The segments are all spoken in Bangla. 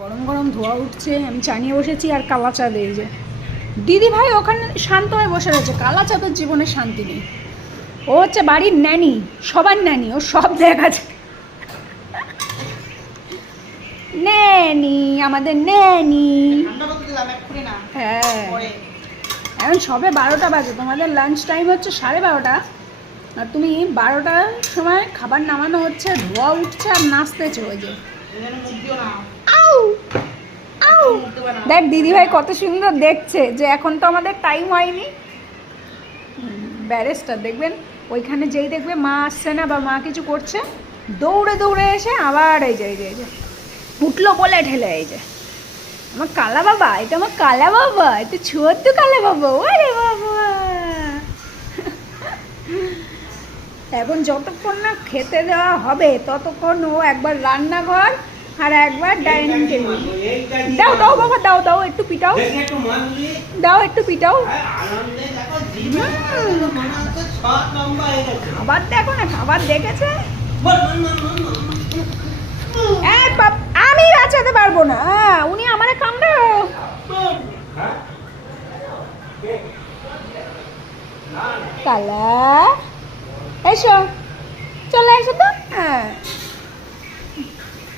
গরম গরম ধোয়া উঠছে, আমি চা নিয়ে বসেছি আর কালা চা দিয়ে যে দিদি ভাই ওখানে শান্ত হয়ে বসে রয়েছে। কালা চাঁদের জীবনে শান্তি নেই। ও হচ্ছে বাড়ির ন্যানি, সবার ন্যানি, ও সব দেখা যায়। ন্যানি, আমাদের ন্যানি। হ্যাঁ, এখন সবে 12টা বাজে, তোমাদের লাঞ্চ টাইম হচ্ছে 12:30, আর তুমি 12টার সময় খাবার নামানো হচ্ছে, ধোয়া উঠছে আর নাচতেছে ওই যে। আউ আউ, দেখ দিদিভাই কত সুন্দর দেখছে যে এখন তো আমাদের টাইম হয়নি। ব্যারেস্টার দেখবেন ওইখানে যেই দেখবে মা আসছে না বা মা কিছু করছে, দৌড়ে দৌড়ে এসে আবার এই যে উঠলো বলে ঠেলে, এই যে আমার কালা বাবা, এটা আমার কালা বাবা, এটা ছোট্ট কালা বাবা। ওরে বাবা, এখন যতক্ষণ না খেতে দেওয়া হবে ততক্ষণ ও একবার রান্নাঘর আর একবার ডাইনিং টেবিল। দাও দাও বাবা, দাও দাও, একটু পিটাও, দাও একটু পিটাও। খাবার দেখো না, খাবার দেখেছে। আমি বাঁচাতে পারবো না, উনি আমার কামড়ে। কালা এসো, চলে এসো তো। হ্যাঁ,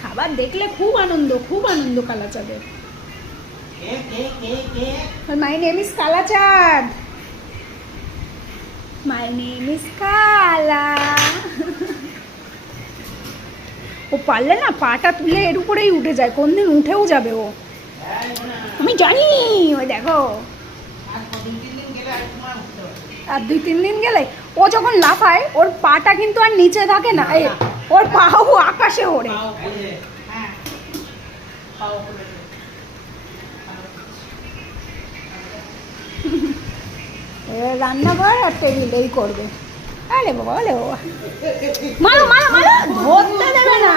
খাবার দেখলে খুব আনন্দ, খুব আনন্দ কালাচাঁদের। My name is Kalachand, my name is Kala. ও পারলে না পাটা তুলে এর উপরেই উঠে যায়, কোনদিন উঠেও যাবে ও, আমি জানি। ওই দেখো, আর 2-3 দিন গেলে ও যখন লাফায় ওর পাটা কিন্তু আর নিচে থাকে না, ওর পাও আকাশে ওড়ে। রান্নাঘর আর টেবিল এই করবে। আরে বাবা, আরে বাবা, মারো মারো মারো, ধরতে দেবে না।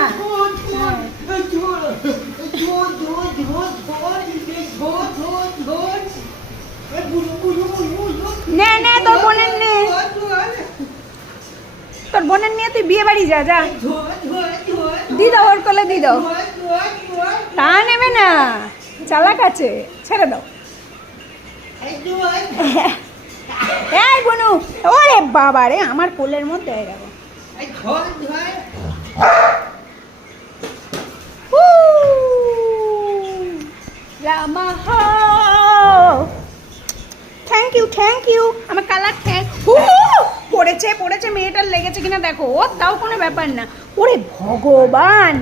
নে নে, তোর বোনের নে, তোর বোনের নিয়ে তুই বিয়ে বাড়ি যা, যা দি দাও, ওর কোলে দি দাও। তা নেবে না, চালাক আছে, ছেড়ে দাও। এই বনু, ওরে বাবা রে, আমার কোলের মধ্যে দেখো। থ্যাংক ইউ থ্যাংক ইউ, আমার কালার পড়েছে পড়েছে, মেয়েটার লেগেছে কিনা দেখো। ও তাও কোনো ব্যাপার না। ওরে ভগবান,